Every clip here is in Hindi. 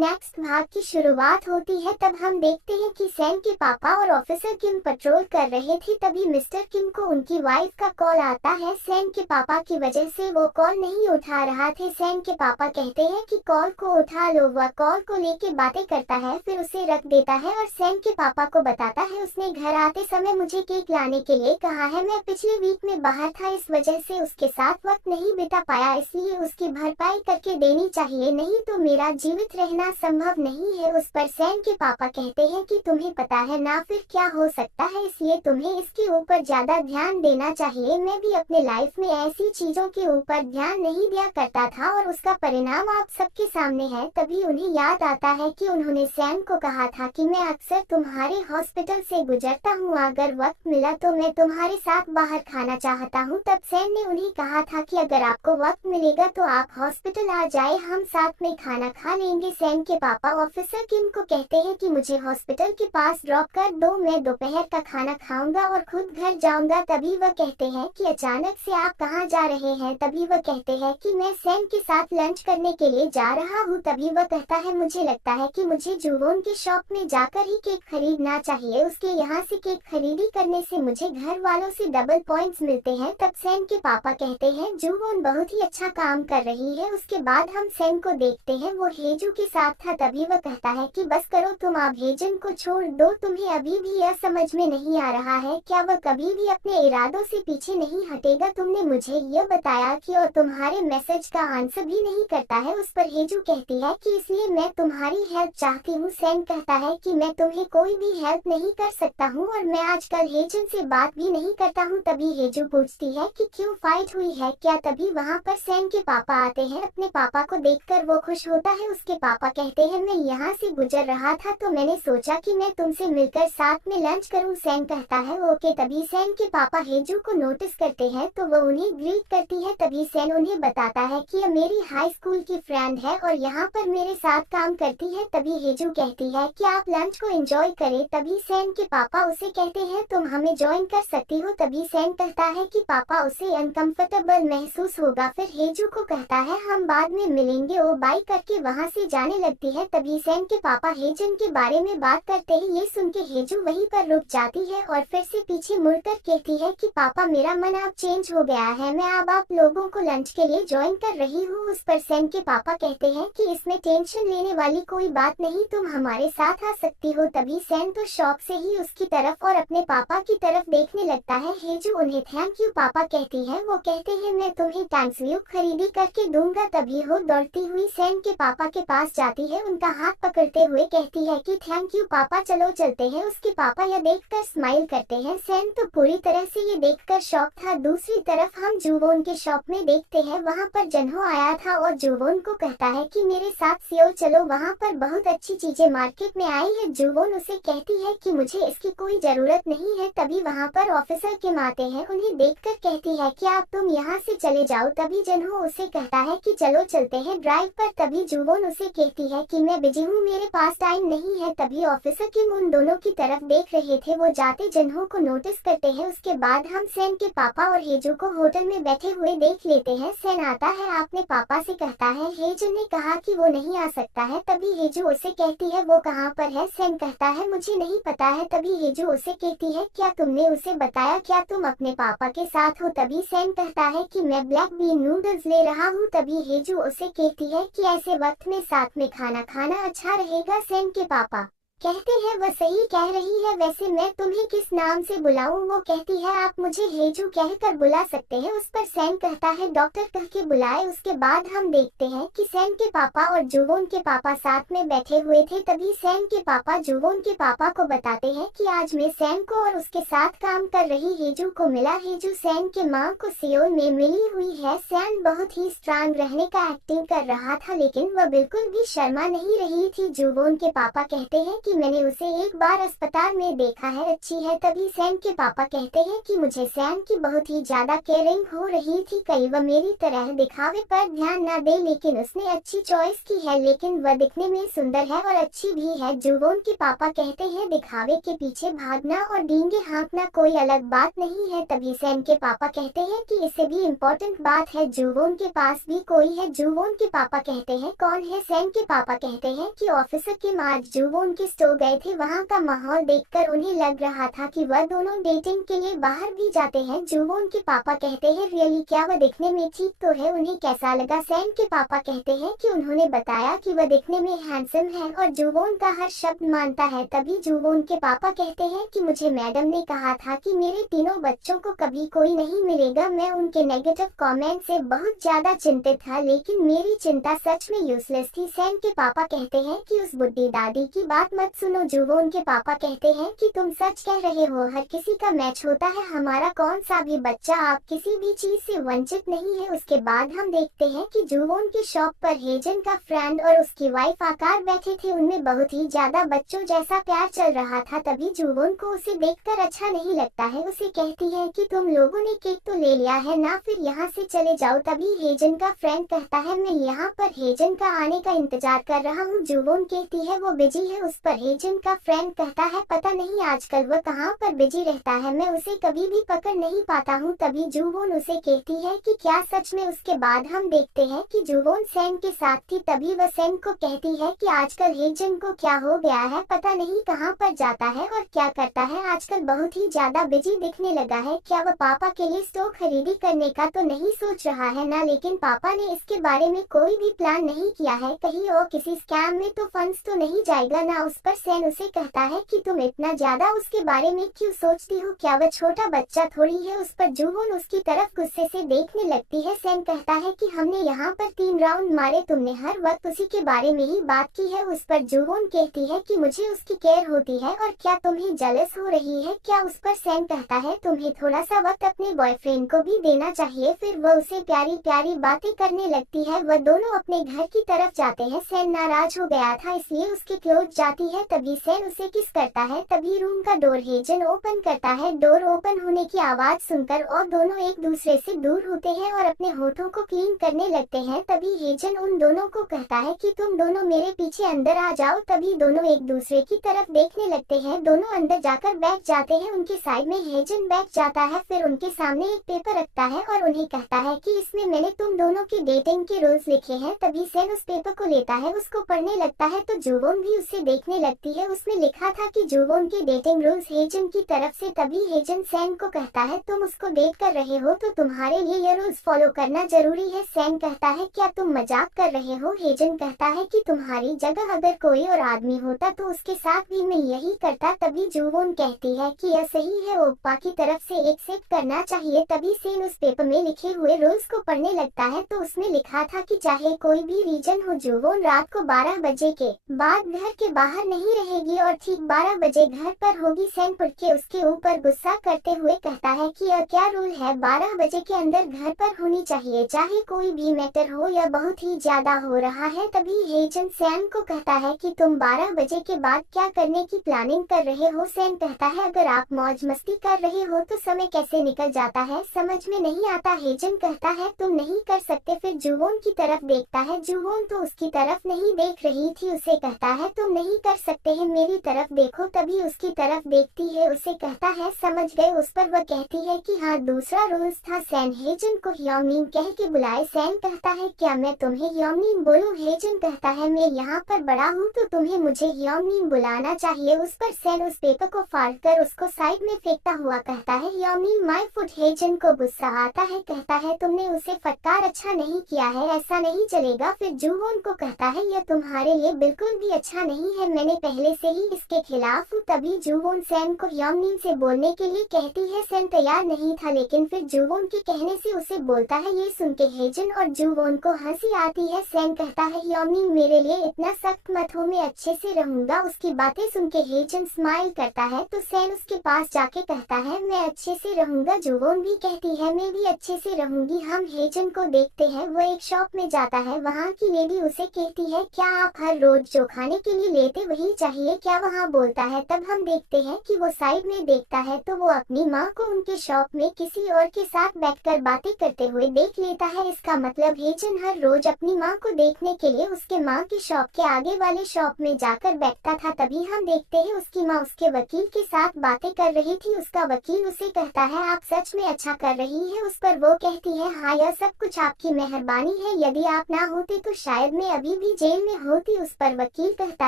नेक्स्ट भाग की शुरुआत होती है। तब हम देखते हैं कि सैम के पापा और ऑफिसर किम पेट्रोल कर रहे थे। तभी मिस्टर किम को उनकी वाइफ का कॉल आता है। सैम के पापा की वजह से वो कॉल नहीं उठा रहा थे। सैम के पापा कहते हैं कि कॉल को उठा लो। वह कॉल को लेके बातें करता है, फिर उसे रख देता है और सैम के पापा को बताता है उसने घर आते समय मुझे केक लाने के लिए कहा है। मैं पिछले वीक में बाहर था, इस वजह से उसके साथ वक्त नहीं बिता पाया, इसलिए उसकी भरपाई करके देनी चाहिए, नहीं तो मेरा जीवित रहना संभव नहीं है। उस पर सैम के पापा कहते हैं कि तुम्हें पता है ना फिर क्या हो सकता है, इसलिए तुम्हें इसके ऊपर ज्यादा ध्यान देना चाहिए। मैं भी अपने लाइफ में ऐसी चीजों के ऊपर ध्यान नहीं दिया करता था और उसका परिणाम आप सबके सामने है। तभी उन्हें याद आता है कि उन्होंने सैम को कहा था कि मैं अक्सर तुम्हारे हॉस्पिटल से गुजरता हूँ, अगर वक्त मिला तो मैं तुम्हारे साथ बाहर खाना चाहता हूँ। तब सैम ने उन्हें कहा था कि अगर आपको वक्त मिलेगा तो आप हॉस्पिटल आ जाए, हम साथ में खाना खा लेंगे। सैम के पापा ऑफिसर किम को कहते हैं कि मुझे हॉस्पिटल के पास ड्रॉप कर दो, मैं दोपहर का खाना खाऊंगा और खुद घर जाऊंगा। तभी वह कहते हैं कि अचानक से आप कहाँ जा रहे हैं। तभी वह कहते हैं कि मैं सैम के साथ लंच करने के लिए जा रहा हूँ। तभी वह कहता है मुझे लगता है कि मुझे जूवोन के शॉप में जाकर ही केक खरीदना चाहिए, उसके यहाँ से केक खरीदी करने से मुझे घर वालों से डबल पॉइंट्स मिलते हैं। तब सैम के पापा कहते हैं जूवोन बहुत ही अच्छा काम कर रही है। उसके बाद हम सैम को देखते हैं वो हेजू के साथ था। तभी वह कहता है कि बस करो, तुम अब हेजन को छोड़ दो, तुम्हें अभी भी यह समझ में नहीं आ रहा है क्या वह कभी भी अपने इरादों से पीछे नहीं हटेगा। तुमने मुझे यह बताया कि और तुम्हारे मैसेज का आंसर भी नहीं करता है। उस पर हेजू कहती है कि इसलिए मैं तुम्हारी हेल्प चाहती हूँ। सैम कहता है कि मैं तुम्हें कोई भी हेल्प नहीं कर सकता हूँ और मैं आजकल हेजन से बात भी नहीं करता हूँ। तभी हेजू पूछती है कि क्यों फाइट हुई है क्या। तभी वहाँ पर सैम के पापा आते हैं। अपने पापा को देखकर वो खुश होता है। उसके पापा कहते हैं मैं यहाँ से गुजर रहा था तो मैंने सोचा कि मैं तुमसे मिलकर साथ में लंच करूँ। सैम कहता है ओके। तभी सैम के पापा हेजू को नोटिस करते हैं तो वो उन्हें ग्रीट करती है। तभी सैम उन्हें बताता है कि यह मेरी हाई स्कूल की फ्रेंड है और यहाँ पर मेरे साथ काम करती है। तभी हेजू कहती है कि आप लंच को एंजॉय करें। तभी सैम के पापा उसे कहते हैं तुम हमें ज्वाइन कर सकती हो। तभी सैम कहता है कि पापा उसे अनकंफर्टेबल महसूस होगा। फिर हेजू को कहता है हम बाद में मिलेंगे। वो बाइक करके वहाँ से जाने लगती है। तभी सैम के पापा हेजन के बारे में बात करते हैं। ये सुन के हेजू वहीं पर रुक जाती है और फिर से पीछे मुड़कर कहती है कि पापा मेरा मन अब चेंज हो गया है, मैं अब आप लोगों को लंच के लिए ज्वाइन कर रही हूँ। उस पर सैम के पापा कहते हैं कि इसमें टेंशन लेने वाली कोई बात नहीं, तुम हमारे साथ आ सकती हो। तभी सैम तो शौक से ही उसकी तरफ और अपने पापा की तरफ देखने लगता है। हेजू उन्हें थैंक यू पापा कहती है। वो कहते हैं मैं तुम्हें टैंक्सव्यू खरीदी करके दूंगा। तभी वो दौड़ती हुई सैम के पापा के पास जाती है, उनका हाथ पकड़ते हुए कहती है कि थैंक यू पापा, चलो चलते हैं। उसके पापा यह देखकर स्माइल करते हैं। सैम तो पूरी तरह से ये देखकर शॉक था। दूसरी तरफ हम जूवोन के शॉप में देखते हैं, वहाँ पर जनहो आया था और जूवोन को कहता है कि मेरे साथ सियोल चलो, वहाँ पर बहुत अच्छी चीजें मार्केट में आई है। जूवोन उसे कहती है कि मुझे इसकी कोई जरूरत नहीं है। तभी वहाँ पर ऑफिसर किम आते हैं, उन्हें देखकर कहती है कि आप तुम यहाँ से चले जाओ। तभी जनहो उसे कहता है कि चलो चलते हैं ड्राइव पर। तभी जूवोन उसे कहती है कि मैं बिजी हूँ, मेरे पास टाइम नहीं है। तभी ऑफिसर किम उन दोनों की तरफ देख रहे थे, वो जाते जनहो को नोटिस करते हैं। उसके बाद हम सैम के पापा और हेजू को होटल में बैठे हुए देख लेते हैं। सैम आता है, अपने पापा से कहता है हेजू ने कहा कि वो नहीं आ सकता है। तभी हेजू उसे कहती है वो कहाँ पर है। सैम कहता है मुझे नहीं पता है। तभी हेजू उसे कहती है क्या तुमने उसे बताया क्या तुम अपने पापा के साथ हो। तभी सैम कहता है कि मैं ब्लैक बीन नूडल्स ले रहा हूँ। तभी हेजू उसे कहती है कि ऐसे वक्त में साथ में खाना खाना अच्छा रहेगा। सैम के पापा कहते हैं वह सही कह रही है, वैसे मैं तुम्हें किस नाम से बुलाऊं। वो कहती है आप मुझे हेजू कहकर बुला सकते हैं। उस पर सैम कहता है डॉक्टर कह के बुलाए। उसके बाद हम देखते हैं कि सैम के पापा और जूवोन के पापा साथ में बैठे हुए थे। तभी सैम के पापा जूवोन के पापा को बताते हैं कि आज मैं सैम को और उसके साथ काम कर रही हेजू को मिला। हेजू सैम के माँ को सियोल में मिली हुई है। सैम बहुत ही स्ट्रांग रहने का एक्टिंग कर रहा था, लेकिन वह बिल्कुल भी शर्मा नहीं रही थी। जूवोन के पापा कहते हैं कि मैंने उसे एक बार अस्पताल में देखा है, अच्छी है। तभी सैम के पापा कहते हैं कि मुझे सैम की बहुत ही ज्यादा केयरिंग हो रही थी, कहीं वह मेरी तरह दिखावे पर ध्यान न दे, लेकिन उसने अच्छी चॉइस की है, लेकिन वह दिखने में सुंदर है और अच्छी भी है। जुवोन के पापा कहते हैं दिखावे के पीछे भागना और डींगे हाँकना कोई अलग बात नहीं है। तभी सैम के पापा कहते हैं कि इससे भी इम्पोर्टेंट बात है, जुवोन के पास भी कोई है। जुवोन के पापा कहते हैं कौन है? सैम के पापा कहते हैं कि ऑफिसर किम आज जुवोन के स्टोर गए थे, वहाँ का माहौल देखकर उन्हें लग रहा था कि वह दोनों डेटिंग के लिए बाहर भी जाते हैं। जुवोन के पापा कहते हैं रियली क्या वह दिखने में ठीक तो है, उन्हें कैसा लगा? सैम के पापा कहते हैं कि उन्होंने बताया कि वह दिखने में हैंडसम है और जुवोन का हर शब्द मानता है। तभी जुवोन के पापा कहते हैं कि मुझे मैडम ने कहा था कि मेरे तीनों बच्चों को कभी कोई नहीं मिलेगा, मैं उनके नेगेटिव कमेंट से बहुत ज्यादा चिंतित था, लेकिन मेरी चिंता सच में यूजलेस थी। सैम के पापा कहते हैं कि उस बुड्ढी दादी की बात मत सुनो। जुवोन के पापा कहते हैं कि तुम सच कह रहे हो, हर किसी का मैच होता है, हमारा कौन सा भी बच्चा आप किसी भी चीज से वंचित नहीं है। उसके बाद हम देखते हैं कि जुवोन की शॉप पर हेजन का फ्रेंड और उसकी वाइफ आकार बैठे थे, उनमें बहुत ही ज्यादा बच्चों जैसा प्यार चल रहा था। तभी जुवोन को उसे देखकर अच्छा नहीं लगता है, उसे कहती है कि तुम लोगों ने केक तो ले लिया है ना, फिर यहाँ से चले जाओ। तभी हेजन का फ्रेंड कहता है मैं यहाँ पर हेजन का आने का इंतजार कर रहा हूँ। जुवोन कहती है वो बिजी है, उस पर हेजन का फ्रेंड कहता है पता नहीं आजकल वह कहाँ पर बिजी रहता है, मैं उसे कभी भी पकड़ नहीं पाता हूँ। तभी जुवोन उसे कहती है कि क्या सच में? उसके बाद हम देखते हैं कि जुवोन सैम के साथ थी। तभी वह सैम को कहती है कि आजकल हेजन को क्या हो गया है, पता नहीं कहाँ पर जाता है और क्या करता है, आजकल बहुत ही ज्यादा बिजी दिखने लगा है। क्या वह पापा के लिए स्टोव खरीदी करने का तो नहीं सोच रहा है ना? लेकिन पापा ने इसके बारे में कोई भी प्लान नहीं किया है, कहीं और किसी स्कैम में तो फंड्स तो नहीं जाएगा ना? उस पर सैम उसे कहता है कि तुम इतना ज्यादा उसके बारे में क्यों सोचती हो, क्या वह छोटा बच्चा थोड़ी है? उस पर जुवोन उसकी तरफ गुस्से से देखने लगती है। सैम कहता है कि हमने यहाँ पर 3 राउंड मारे, तुमने हर वक्त उसी के बारे में ही बात की है। उस पर जुवोन कहती है कि मुझे उसकी केयर होती है और क्या तुम्हें जेलस हो रही है क्या? उस पर सैम कहता है तुम्हें थोड़ा सा वक्त अपने बॉयफ्रेंड को भी देना चाहिए। फिर वह उसे प्यारी प्यारी बातें करने लगती है। वह दोनों अपने घर की तरफ जाते हैं। सैम नाराज हो गया था इसलिए उसके क्लोज जाती है। तभी सैम उसे किस करता है। तभी रूम का डोर हेजन ओपन करता है। डोर ओपन होने की आवाज सुनकर और दोनों एक दूसरे से दूर होते हैं और अपने होठों को क्लीन करने लगते हैं। तभी हेजन उन दोनों को कहता है कि तुम दोनों मेरे पीछे अंदर आ जाओ। तभी दोनों एक दूसरे की तरफ देखने लगते हैं। दोनों अंदर जाकर बैठ जाते हैं। उनके साइड में हेजन बैठ जाता है, फिर उनके सामने एक पेपर रखता है और उन्हें कहता है कि इसमें मैंने तुम दोनों के डेटिंग के रूल्स लिखे हैं। तभी सैम उस पेपर को लेता है, उसको पढ़ने लगता है तो जुवोन भी उससे देखने लगती है। उसमें लिखा था कि जुवोन के डेटिंग रूल्स हेजन की तरफ से। तभी हेजन सैम को कहता है तुम उसको डेट कर रहे हो तो तुम्हारे लिए ये रूल्स फॉलो करना जरूरी है। सैम कहता है क्या तुम मजाक कर रहे हो? हेजन कहता है कि तुम्हारी जगह अगर कोई और आदमी होता तो उसके साथ भी मैं यही करता। तभी जुवोन कहती है कि यह सही है, ओप्पा की तरफ से एक्सेप्ट करना चाहिए। तभी सैम उस पेपर में लिखे हुए रूल्स को पढ़ने लगता है तो उसमें लिखा था कि चाहे कोई भी रीजन हो, जुवोन रात को 12 बजे के बाद घर के बाहर नहीं रहेगी और ठीक 12 बजे घर पर होगी। सैम पढ़ के उसके ऊपर गुस्सा करते हुए कहता है कि यह क्या रूल है, 12 बजे के अंदर घर पर होनी चाहिए, चाहे कोई भी मैटर हो, यह बहुत ही ज्यादा हो रहा है। तभी हेजन सैम को कहता है कि तुम 12 बजे के बाद क्या करने की प्लानिंग कर रहे हो? सैम कहता है अगर आप मौज मस्ती कर रहे हो तो समय कैसे निकल जाता है, समझ में नहीं आता। हेजन कहता है तुम नहीं कर सकते। फिर जुवोन की तरफ देखता है, जुवोन तो उसकी तरफ नहीं देख रही थी। उसे कहता है तुम नहीं कर सकते हैं, मेरी तरफ देखो। तभी उसकी तरफ देखती है, उसे कहता है समझ गए। उस पर वह कहती है कि हाँ दूसरा रूल्स था। सैम हेजन को ह्योमनिन कह के बुलाए। सैम कहता है क्या मैं तुम्हें ह्योमनिन बोलूं? हेजन कहता है मैं यहाँ पर बड़ा हूँ तो तुम्हें मुझे ह्योमनिन बुलाना चाहिए। उस पर सैम उस पेपर को फाड़ कर उसको साइड में फेंकता हुआ कहता है ह्योमनिन माय फुट। हेजन को गुस्सा आता है, कहता है तुमने उसे फटकार अच्छा नहीं किया है, ऐसा नहीं चलेगा। फिर जुवोन को कहता है यह तुम्हारे लिए बिल्कुल भी अच्छा नहीं है, मैंने पहले से ही इसके खिलाफ हूँ। तभी जुवोन सैम को ह्योमनिन से बोलने के लिए कहती है। सैम तैयार नहीं था लेकिन फिर जुवोन के कहने से उसे बोलता है। ये सुन के हेजन और जुवोन को हंसी आती है। सैम कहता है ह्योमनिन मेरे लिए इतना सख्त मत हो, मैं अच्छे से रहूंगा। उसकी बातें सुन के हेजन स्माइल करता है तो सैम उसके पास जाके कहता है मैं अच्छे से रहूंगा। जुवोन भी कहती है मैं भी अच्छे से रहूंगी। हम हेजन को देखते हैं, वो एक शॉप में जाता है। वहाँ की लेडी उसे कहती है क्या आप हर रोज जो खाने के लिए लेते वही ही चाहिए क्या, वहाँ बोलता है। तब हम देखते हैं कि वो साइड में देखता है तो वो अपनी माँ को उनके शॉप में किसी और के साथ बैठकर बातें करते हुए देख लेता है। इसका मतलब हेजन हर रोज अपनी माँ को देखने के लिए उसके माँ की शॉप के आगे वाले शॉप में जाकर बैठता था। तभी हम देखते हैं उसकी माँ उसके वकील के साथ बातें कर रही थी। उसका वकील उसे कहता है आप सच में अच्छा कर रही है। उस पर वो कहती है हाँ यह सब कुछ आपकी मेहरबानी है, यदि आप ना होते तो शायद मैं अभी भी जेल में होती। उस पर वकील कहता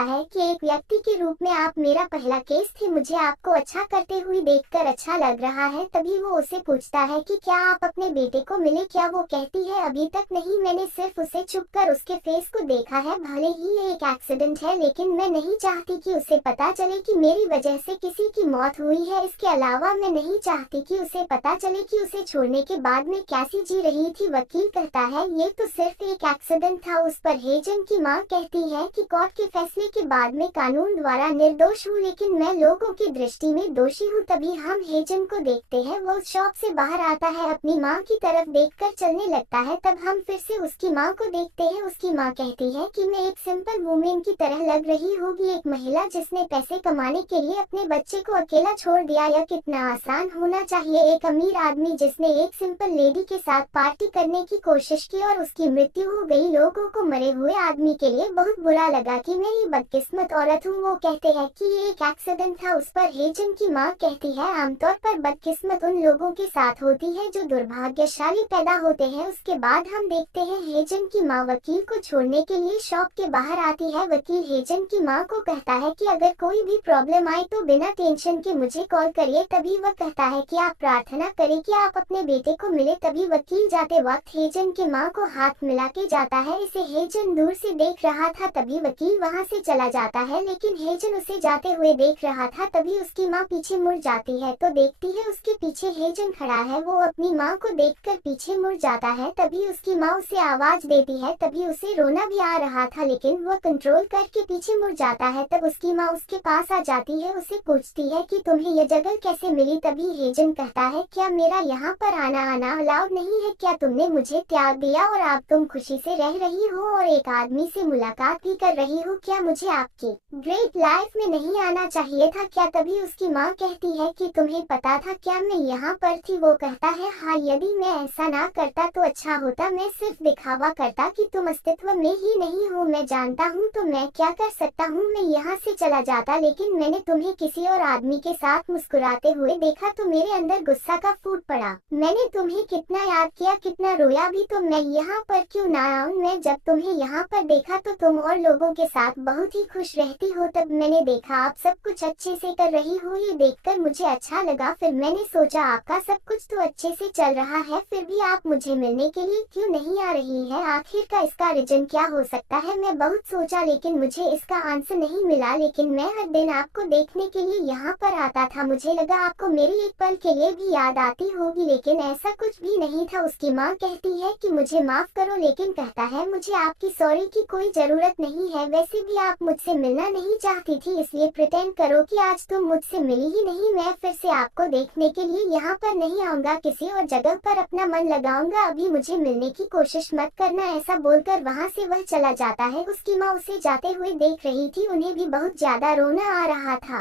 है कि एक व्यक्ति के रूप में आप मेरा पहला केस थे, मुझे आपको अच्छा करते हुए देखकर अच्छा लग रहा है। तभी वो उसे पूछता है कि क्या आप अपने बेटे को मिले क्या। वो कहती है अभी तक नहीं, मैंने सिर्फ उसे छुपकर उसके फेस को देखा है। भले ही ये एक एक्सीडेंट है लेकिन मैं नहीं चाहती कि उसे पता चले कि मेरी वजह से किसी की मौत हुई है। इसके अलावा मैं नहीं चाहती कि उसे पता चले कि उसे छोड़ने के बाद मैं कैसी जी रही थी। वकील कहता है ये तो सिर्फ एक एक्सीडेंट था। उस पर हेजन की माँ कहती है कि कोर्ट के फैसले के बाद मैं कानून द्वारा निर्दोष हूँ लेकिन मैं लोगों की दृष्टि में दोषी हूँ। तभी हम हेजन को देखते हैं, वो उस शॉप से बाहर आता है, अपनी माँ की तरफ देखकर चलने लगता है। तब हम फिर से उसकी माँ को देखते हैं। उसकी माँ कहती है कि मैं एक सिंपल वुमेन की तरह लग रही होगी, एक महिला जिसने पैसे कमाने के लिए अपने बच्चे को अकेला छोड़ दिया। यह कितना आसान होना चाहिए। एक अमीर आदमी जिसने एक सिंपल लेडी के साथ पार्टी करने की कोशिश की और उसकी मृत्यु हो गई। लोगों को मरे हुए आदमी के लिए बहुत बुरा लगा कि मैं ये बदकिस्मत औरत हूँ। वो कहते हैं कि ये एक एक्सीडेंट था। उस पर हेजन की माँ कहती है आमतौर पर बदकिस्मत उन लोगों के साथ होती है जो दुर्भाग्यशाली पैदा होते हैं। उसके बाद हम देखते हैं हेजन की माँ वकील को छोड़ने के लिए शॉप के बाहर आती है। वकील हेजन की माँ को कहता है कि अगर कोई भी प्रॉब्लम आए तो बिना टेंशन के मुझे कॉल करिए। तभी वह कहता है कि आप प्रार्थना करें कि आप अपने बेटे को मिले। तभी वकील जाते वक्त हेजन की माँ को हाथ मिला के जाता है। इसे हेजन दूर से देख रहा था। तभी वकील वहाँ से चला जाता है लेकिन हेजन उसे जाते हुए देख रहा था। तभी उसकी माँ पीछे मुड़ जाती है तो देखती है उसके पीछे हेजन खड़ा है। वो अपनी माँ को देखकर पीछे मुड़ जाता है। तभी उसकी माँ उसे आवाज देती है। तभी उसे रोना भी आ रहा था लेकिन वह कंट्रोल करके पीछे मुड़ जाता है। तब उसकी माँ उसके पास आ जाती है, उसे पूछती है कि तुम्हें यह जगह कैसे मिली। तभी हेजन कहता है क्या मेरा यहाँ पर आना अलाउड नहीं है क्या, तुमने मुझे त्याग दिया और अब तुम खुशी से रह रही हो और एक आदमी से मुलाकात भी कर रही हो, क्या मुझे आपकी ग्रेट लाइफ में नहीं आना चाहिए था क्या। तभी उसकी माँ कहती है कि तुम्हें पता था क्या मैं यहाँ पर थी। वो कहता है हाँ, यदि मैं ऐसा ना करता तो अच्छा होता, मैं सिर्फ दिखावा करता कि तुम अस्तित्व में ही नहीं हो। मैं जानता हूँ तो मैं क्या कर सकता हूँ, मैं यहाँ से चला जाता लेकिन मैंने तुम्हें किसी और आदमी के साथ मुस्कुराते हुए देखा तो मेरे अंदर गुस्सा का फूट पड़ा। मैंने तुम्हें कितना याद किया, कितना रोया भी, तो मैं यहाँ पर क्यों ना आऊँ। मैं जब तुम्हें यहाँ पर देखा तो तुम और लोगों के साथ बहुत ही खुश रहती हो। तब मैंने देखा आप सब कुछ अच्छे से कर रही हो, ये देखकर मुझे अच्छा लगा। फिर मैंने सोचा आपका सब कुछ तो अच्छे से चल रहा है, फिर भी आप मुझे मिलने के लिए क्यों नहीं आ रही है। आखिर का इसका रीजन क्या हो सकता है। मैं बहुत सोचा लेकिन मुझे इसका आंसर नहीं मिला। लेकिन मैं हर दिन आपको देखने के लिए यहाँ पर आता था, मुझे लगा आपको मेरी एक पल के लिए भी याद आती होगी, लेकिन ऐसा कुछ भी नहीं था। उसकी माँ कहती है कि मुझे माफ करो लेकिन कहता है मुझे आपकी सॉरी की कोई जरूरत नहीं है। वैसे भी आप मुझसे मिलना नहीं चाहती थी, इसलिए प्रिटेंड करो कि आज तुम मुझसे मिली ही नहीं। मैं फिर से आपको देखने के लिए यहाँ पर नहीं आऊंगा, किसी और जगह पर अपना मन लगाऊंगा, अभी मुझे मिलने की कोशिश मत करना। ऐसा बोलकर वहाँ से वह चला जाता है। उसकी माँ उसे जाते हुए देख रही थी, उन्हें भी बहुत ज्यादा रोना आ रहा था।